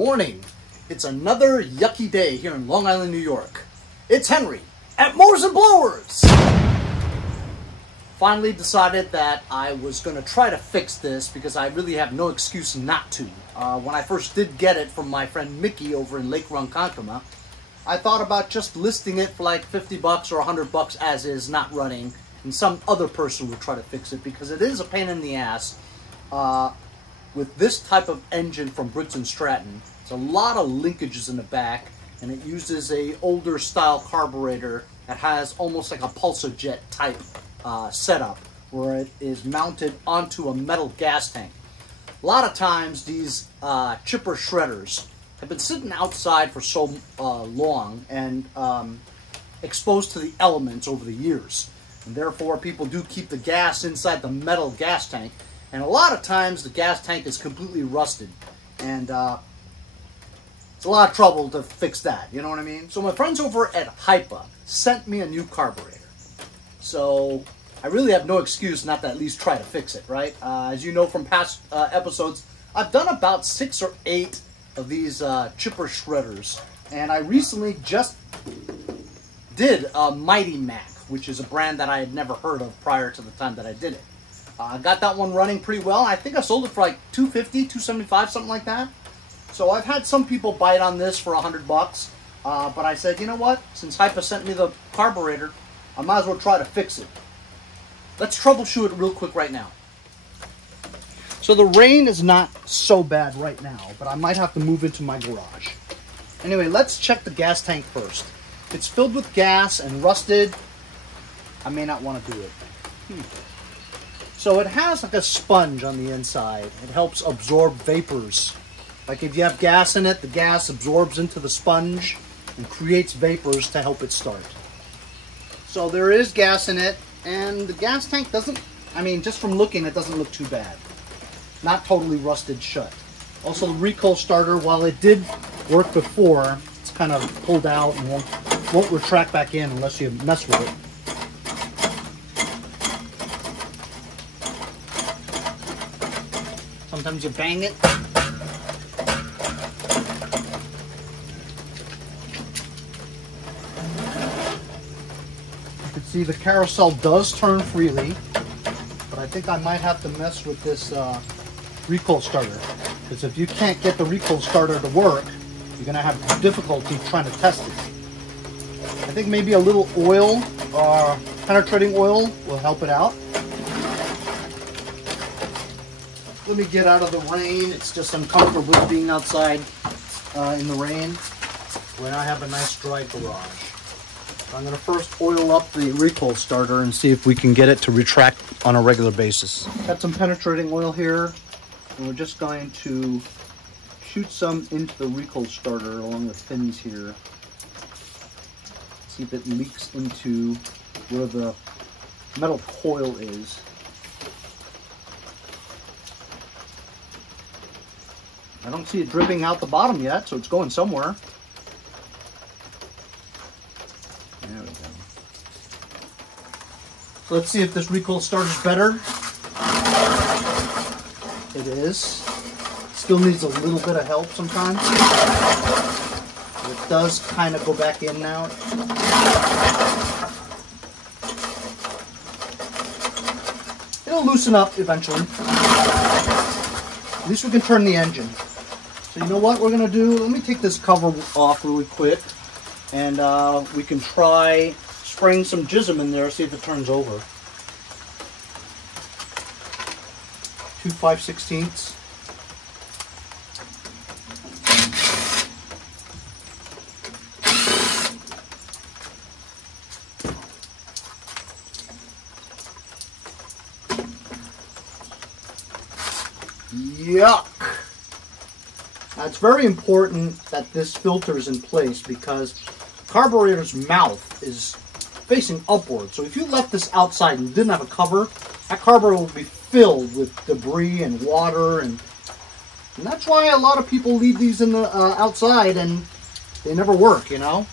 morning. It's another yucky day here in Long Island, New York. It's Henry at Mowers and Blowers. Finally decided that I was going to try to fix this because I really have no excuse not to. When I first did get it from my friend Mickey over in Lake Ronkonkoma, I thought about just listing it for like 50 bucks or 100 bucks as is, not running, and some other person would try to fix it because it is a pain in the ass. With this type of engine from Briggs & Stratton, it's a lot of linkages in the back, and it uses a older style carburetor that has almost like a pulsar jet type setup where it is mounted onto a metal gas tank. A lot of times these chipper shredders have been sitting outside for so long and exposed to the elements over the years, and therefore people do keep the gas inside the metal gas tank, and a lot of times the gas tank is completely rusted, and it's a lot of trouble to fix that, you know what I mean? So my friends over at HIPA sent me a new carburetor. So I really have no excuse not to at least try to fix it, right? As you know from past episodes, I've done about 6 or 8 of these chipper shredders, and I recently just did a Mighty Mac, which is a brand that I had never heard of prior to the time that I did it. I got that one running pretty well. I think I sold it for like $250, $275, something like that. So I've had some people bite on this for 100 bucks, but I said, you know what? Since HIPA sent me the carburetor, I might as well try to fix it. Let's troubleshoot it real quick right now. So the rain is not so bad right now, but I might have to move into my garage. Anyway, let's check the gas tank first. If it's filled with gas and rusted, I may not want to do it. So it has like a sponge on the inside. It helps absorb vapors. Like if you have gas in it, the gas absorbs into the sponge and creates vapors to help it start. So there is gas in it, and the gas tank doesn't, I mean, just from looking, it doesn't look too bad. Not totally rusted shut. Also the recoil starter, while it did work before, it's kind of pulled out and won't retract back in unless you mess with it. Sometimes you bang it. You can see the carousel does turn freely, but I think I might have to mess with this recoil starter, because if you can't get the recoil starter to work, you're going to have difficulty trying to test it. I think maybe a little oil, penetrating oil, will help it out. Let me get out of the rain. It's just uncomfortable being outside in the rain when I have a nice dry garage. I'm going to first oil up the recoil starter and see if we can get it to retract on a regular basis. Got some penetrating oil here, and we're just going to shoot some into the recoil starter along the fins here. See if it leaks into where the metal coil is. I don't see it dripping out the bottom yet, so it's going somewhere. There we go. So let's see if this recoil starter's better. It is. Still needs a little bit of help sometimes. It does kind of go back in now. It'll loosen up eventually. At least we can turn the engine. So you know what we're going to do? Let me take this cover off really quick, and we can try spraying some jism in there, see if it turns over. 2 5/16. Yuck! Now it's very important that this filter is in place because the carburetor's mouth is facing upward. So if you left this outside and didn't have a cover, that carburetor would be filled with debris and water, and that's why a lot of people leave these in the outside and they never work, you know.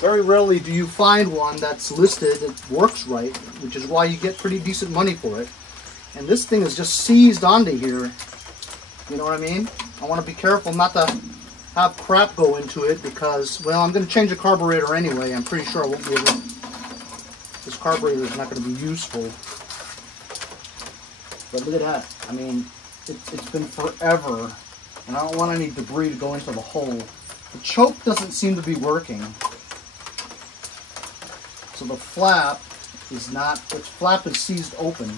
Very rarely do you find one that's listed that works right, which is why you get pretty decent money for it. And this thing is just seized onto here. You know what I mean? I want to be careful not to have crap go into it because, well, I'm going to change the carburetor anyway. I'm pretty sure I won't be able to. This carburetor is not going to be useful. But look at that. I mean, it's been forever, and I don't want any debris to go into the hole. The choke doesn't seem to be working. So the flap is not, its flap is seized open.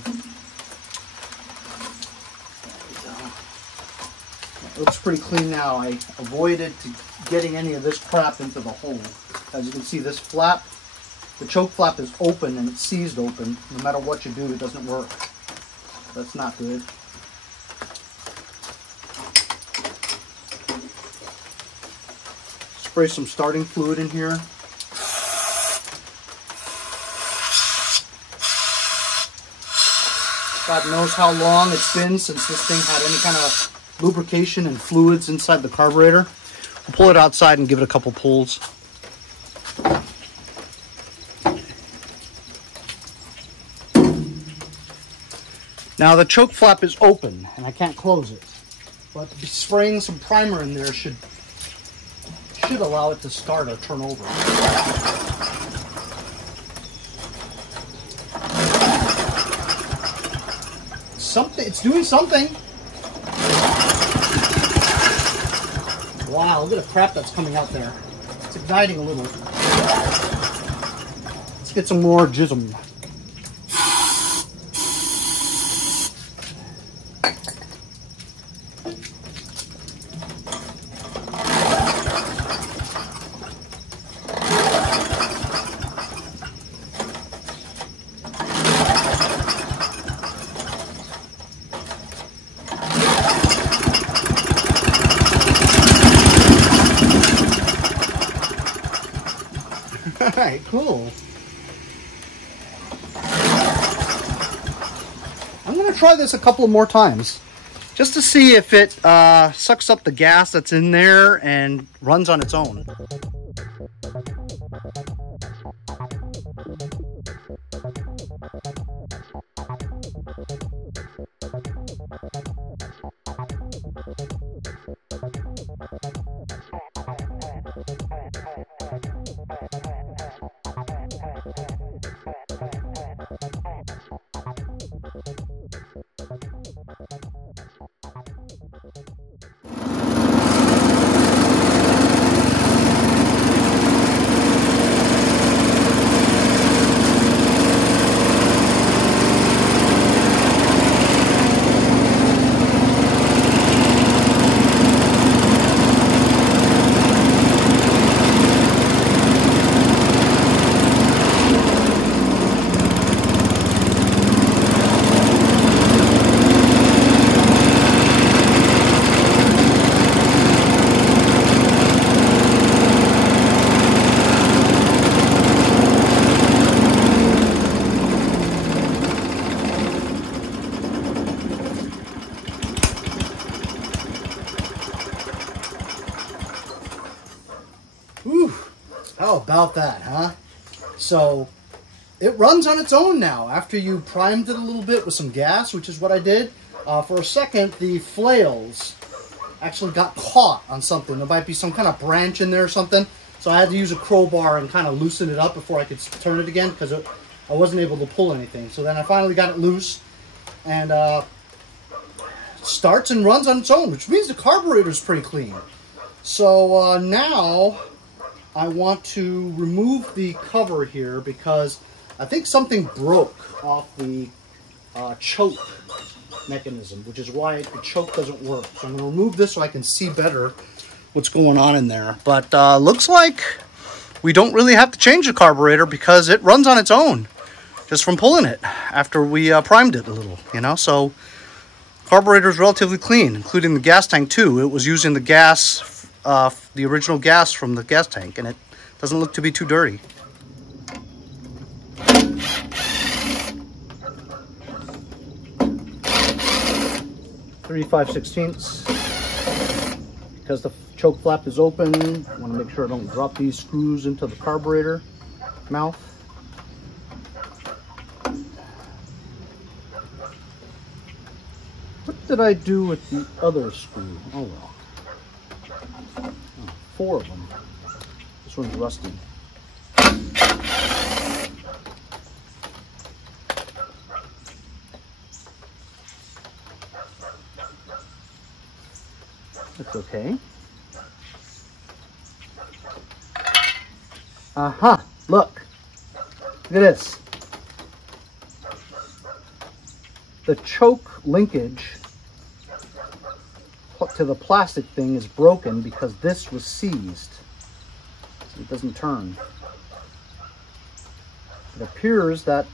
It looks pretty clean now. I avoided getting any of this crap into the hole. As you can see, this flap, the choke flap is open and it's seized open. No matter what you do, it doesn't work. That's not good. Spray some starting fluid in here. God knows how long it's been since this thing had any kind of lubrication and fluids inside the carburetor. We'll pull it outside and give it a couple pulls. Now the choke flap is open and I can't close it, but spraying some primer in there should allow it to start or turn over. It's doing something. Wow, look at the crap that's coming out there. It's igniting a little. Let's get some more jism. Alright, cool. I'm going to try this a couple more times just to see if it sucks up the gas that's in there and runs on its own. Whew, how about that, huh? So it runs on its own now after you primed it a little bit with some gas, which is what I did. For a second, the flails actually got caught on something. There might be some kind of branch in there or something. So I had to use a crowbar and kind of loosen it up before I could turn it again because I wasn't able to pull anything. So then I finally got it loose and starts and runs on its own, which means the carburetor is pretty clean. So now I want to remove the cover here because I think something broke off the choke mechanism, which is why the choke doesn't work. So I'm going to remove this so I can see better what's going on in there. But looks like we don't really have to change the carburetor because it runs on its own just from pulling it after we primed it a little, you know. So carburetor is relatively clean, including the gas tank too. It was using the gas, the original gas from the gas tank, and it doesn't look to be too dirty. 3 5/16 because the choke flap is open. I want to make sure I don't drop these screws into the carburetor mouth. What did I do with the other screw? Oh well. Oh, 4 of them. This one's rusty. That's okay. Aha! Look! Look at this. The choke linkage to the plastic thing is broken because this was seized. So it doesn't turn. It appears that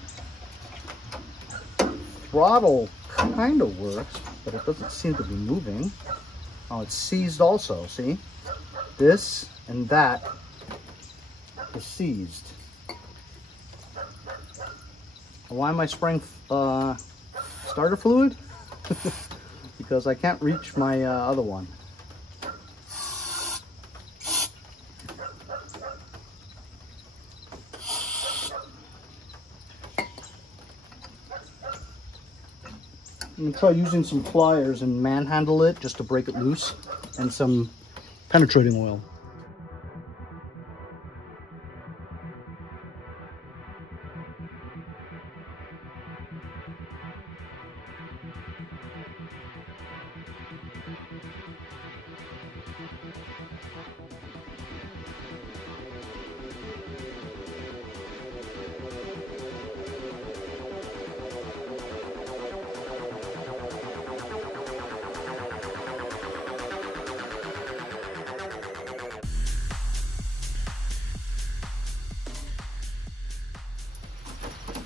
throttle kind of works, but it doesn't seem to be moving. Oh, it's seized also, see? This and that is seized. Why am I spraying starter fluid? Because I can't reach my other one. I'm going to try using some pliers and manhandle it just to break it loose, and some penetrating oil.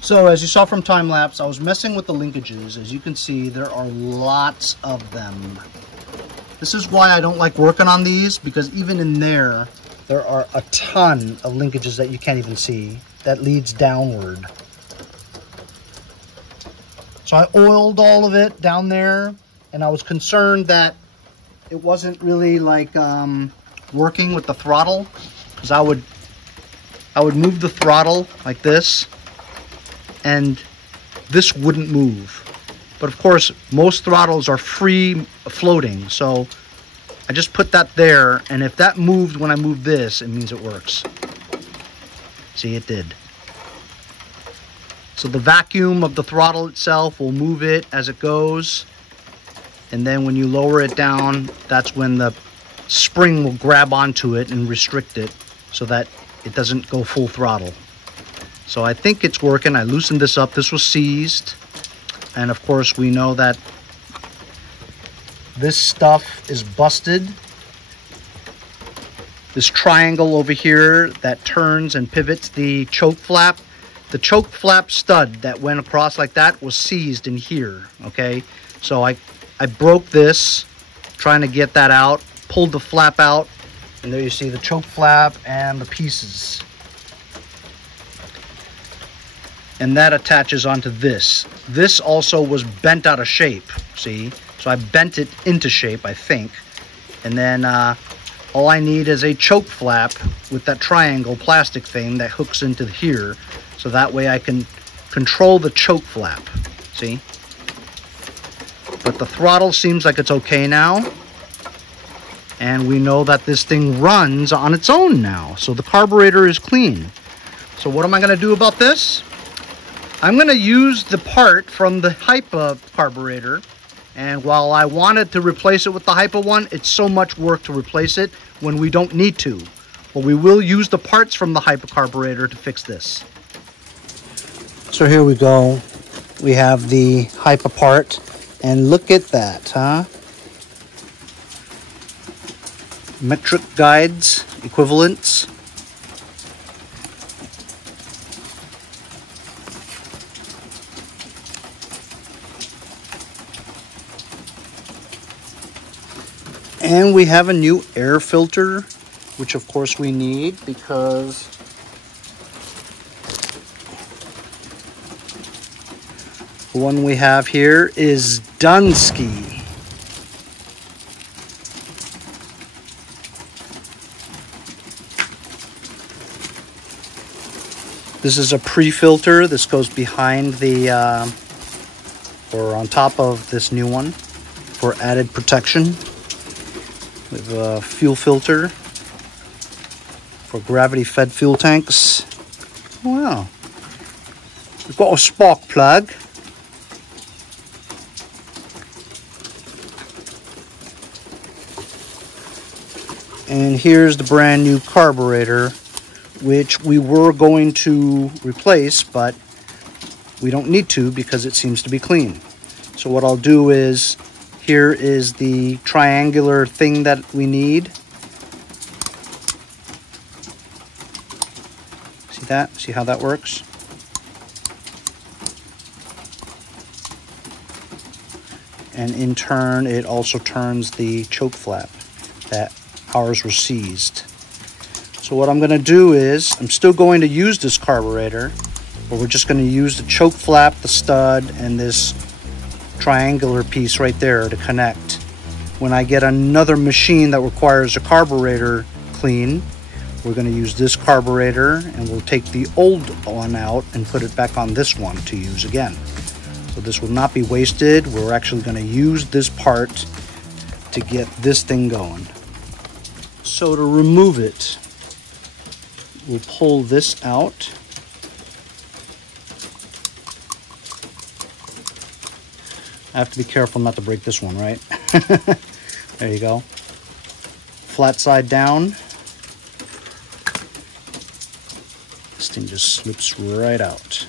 So as you saw from time lapse, I was messing with the linkages. As you can see, there are lots of them. This is why I don't like working on these, because even in there are a ton of linkages that you can't even see that leads downward. So I oiled all of it down there, and I was concerned that it wasn't really like working with the throttle, because I would move the throttle like this, and this wouldn't move. But of course, most throttles are free floating, so I just put that there, and if that moved when I moved this, it means it works. See, it did. So the vacuum of the throttle itself will move it as it goes, and then when you lower it down, that's when the spring will grab onto it and restrict it so that it doesn't go full throttle. So I think it's working. I loosened this up. This was seized. And of course, we know that this stuff is busted. This triangle over here that turns and pivots the choke flap. The choke flap stud that went across like that was seized in here, okay? So I broke this, trying to get that out, pulled the flap out, and there you see the choke flap and the pieces. And that attaches onto this. This also was bent out of shape, see? So I bent it into shape, I think. And then all I need is a choke flap with that triangle plastic thing that hooks into here. So that way I can control the choke flap, see? But the throttle seems like it's okay now. And we know that this thing runs on its own now. So the carburetor is clean. So what am I gonna do about this? I'm going to use the part from the HIPA carburetor, and while I wanted to replace it with the HIPA one, it's so much work to replace it when we don't need to. But we will use the parts from the HIPA carburetor to fix this. So here we go. We have the HIPA part, and look at that, huh? Metric guides, equivalents. And we have a new air filter, which of course we need because the one we have here is Dunsky. This is a pre-filter. This goes behind the, or on top of this new one. for added protection. We have a fuel filter for gravity-fed fuel tanks. Wow. We've got a spark plug. And here's the brand new carburetor, which we were going to replace, but we don't need to because it seems to be clean. So what I'll do is, here is the triangular thing that we need. See that? See how that works? And in turn, it also turns the choke flap that ours were seized. So what I'm going to do is, I'm still going to use this carburetor, but we're just going to use the choke flap, the stud, and this triangular piece right there to connect. When I get another machine that requires a carburetor clean, we're going to use this carburetor, and we'll take the old one out and put it back on this one to use again. So this will not be wasted. We're actually going to use this part to get this thing going. So to remove it, we'll pull this out. I have to be careful not to break this one, right? There you go. Flat side down. This thing just slips right out.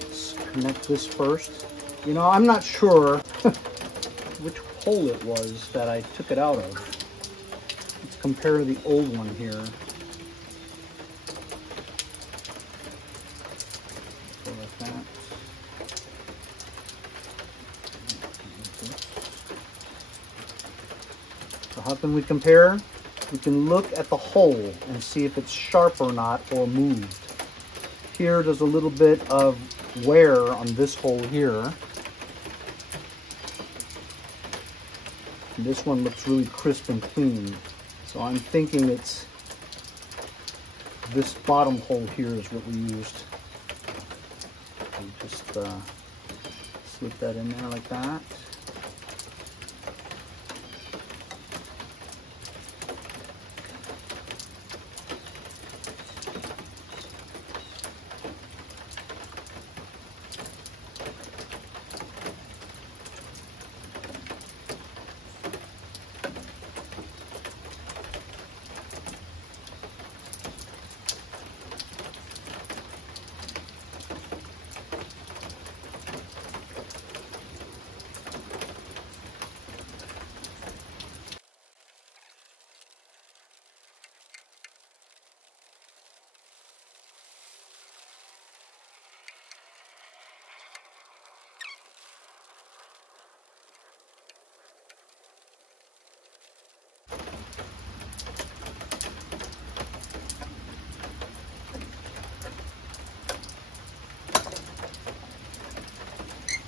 Let's connect this first. You know, I'm not sure which hole it was that I took it out of. Let's compare the old one here. So like that. So how can we compare? We can look at the hole and see if it's sharp or not, or moved. Here there's a little bit of wear on this hole here. And this one looks really crisp and clean. So I'm thinking it's this bottom hole here is what we used. So just slip that in there like that.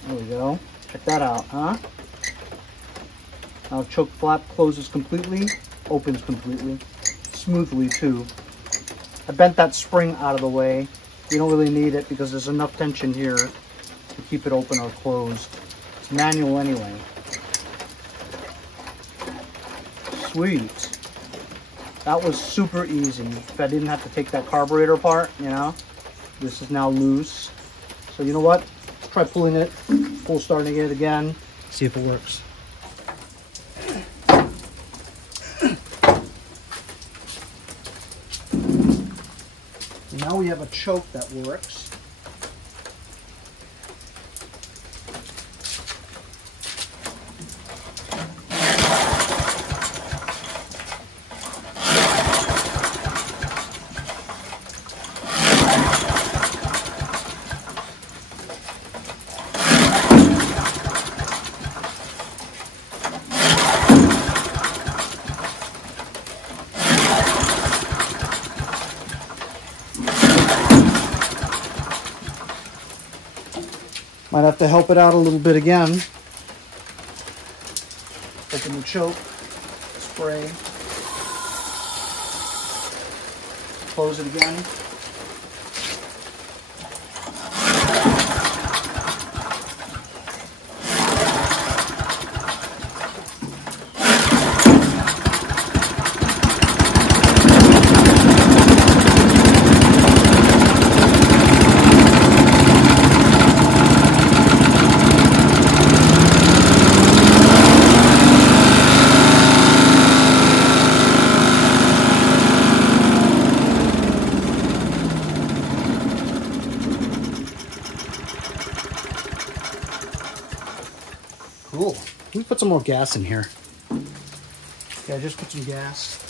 There we go. Check that out, huh? Now choke flap closes completely, opens completely, smoothly too. I bent that spring out of the way. You don't really need it because there's enough tension here to keep it open or closed. It's manual anyway. Sweet. That was super easy. If I didn't have to take that carburetor apart, you know. This is now loose. So you know what? Let's try pulling it, full starting it again, see if it works. Now we have a choke that works. Might have to help it out a little bit again. Open the choke, spray, close it again. more gas in here. Okay, I just put some gas.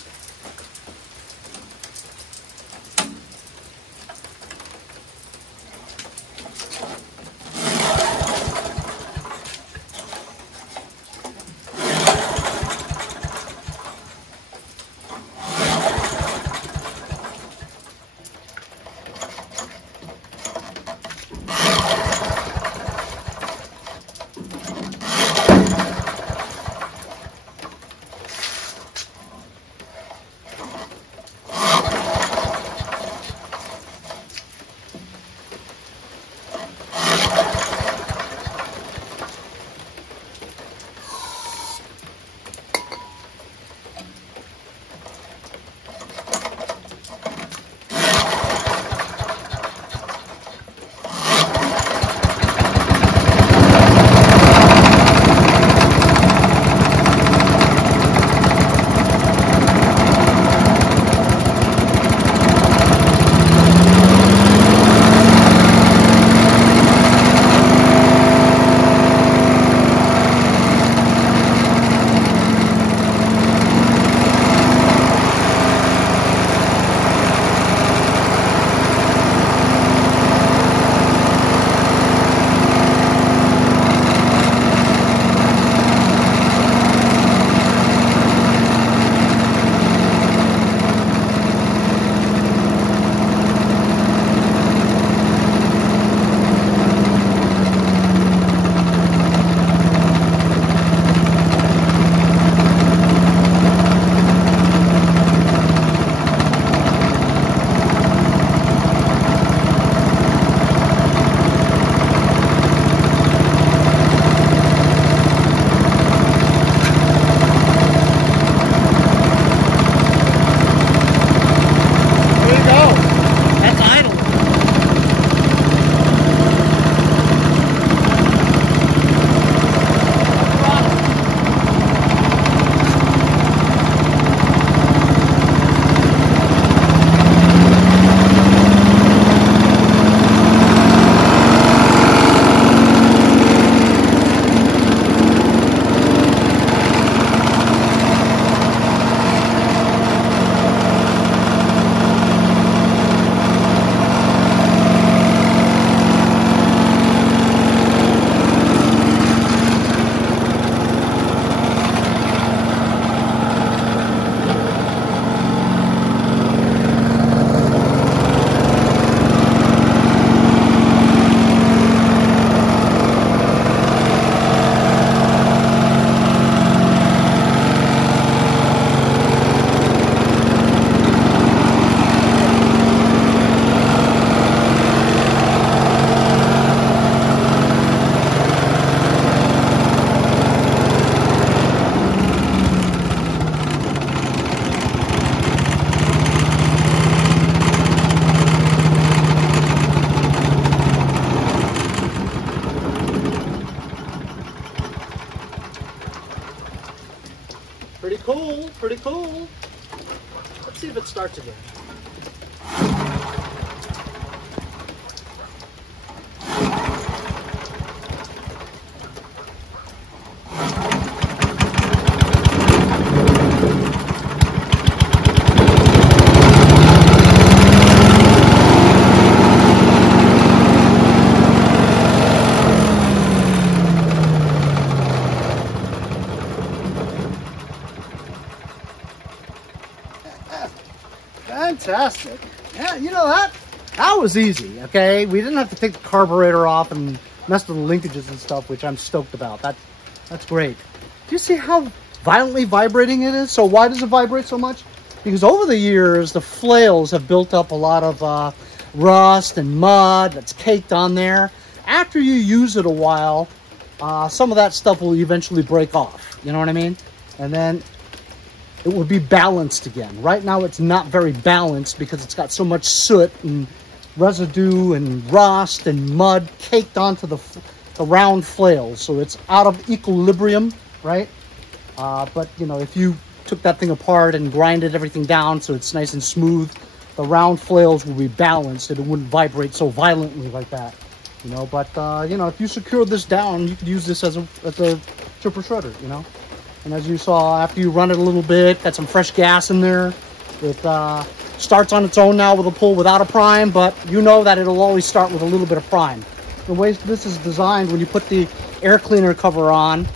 Pretty cool, pretty cool. Let's see if it starts again. Fantastic. Yeah, you know that was easy, okay? We didn't have to take the carburetor off and mess with the linkages and stuff, which I'm stoked about. That's great. Do you see how violently vibrating it is? So why does it vibrate so much? Because over the years, the flails have built up a lot of rust and mud that's caked on there. After you use it a while, some of that stuff will eventually break off. You know what I mean? And then it will be balanced again. Right now it's not very balanced because it's got so much soot and residue and rust and mud caked onto the round flails. So it's out of equilibrium, right? But you know, if you took that thing apart and grinded everything down so it's nice and smooth, the round flails will be balanced and it wouldn't vibrate so violently like that. You know, but you know, if you secure this down, you could use this as a super shredder, you know. And as you saw, after you run it a little bit, got some fresh gas in there. It starts on its own now with a pull without a prime, but you know that it'll always start with a little bit of prime. The way this is designed, when you put the air cleaner cover on,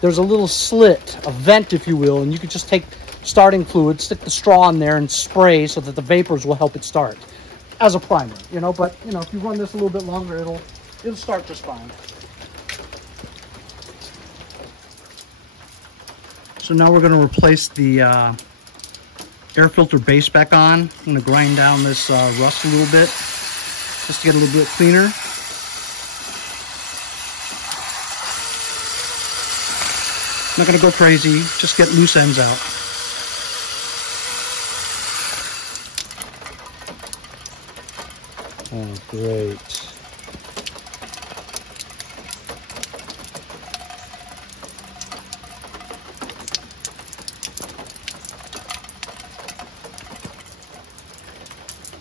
there's a little slit, a vent if you will, and you can just take starting fluid, stick the straw in there and spray so that the vapors will help it start as a primer, you know. But you know, if you run this a little bit longer, it'll start just fine. So now we're going to replace the air filter base back on. I'm going to grind down this rust a little bit just to get a little bit cleaner. I'm not going to go crazy, just get loose ends out. Oh, great.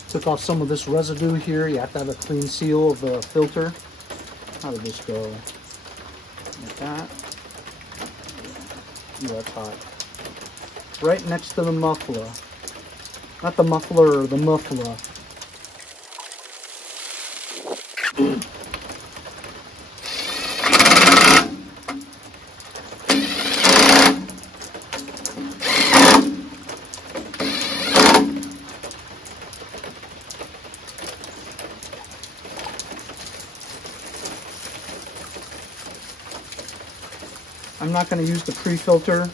Took off some of this residue here. You have to have a clean seal of the filter. How did this go? Like that. Ooh, that's hot. Right next to the muffler. Not the muffler, the muffler. I'm not going to use the pre-filter,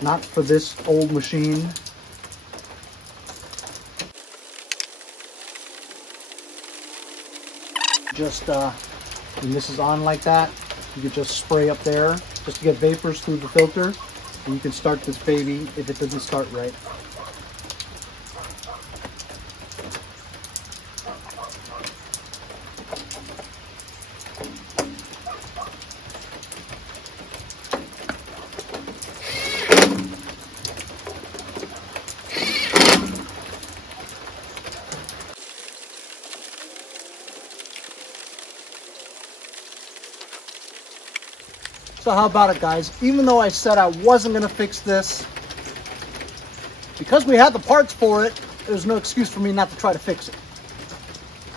not for this old machine. Just when this is on like that, you can just spray up there just to get vapors through the filter, and you can start this baby if it doesn't start right. So how about it, guys? Even though I said I wasn't going to fix this, because we had the parts for it, there's no excuse for me not to try to fix it.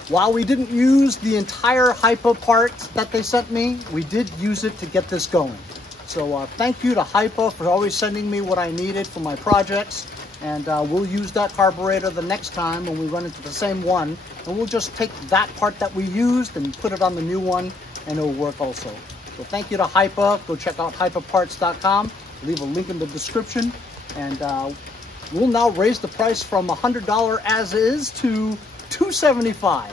While we didn't use the entire HIPA part that they sent me, we did use it to get this going. So thank you to HIPA for always sending me what I needed for my projects. And we'll use that carburetor the next time when we run into the same one. And we'll just take that part that we used and put it on the new one, and it'll work also. So thank you to HIPA. Go check out HIPAparts.com. Leave a link in the description. And we'll now raise the price from $100 as is to $275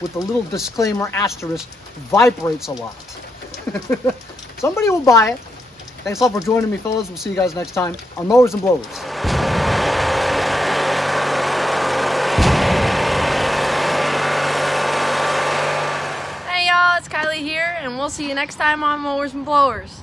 with the little disclaimer asterisk, vibrates a lot. Somebody will buy it. Thanks a lot for joining me, fellas. We'll see you guys next time on Mowers and Blowers. Hey y'all, it's Kylie here, and we'll see you next time on Mowers and Blowers.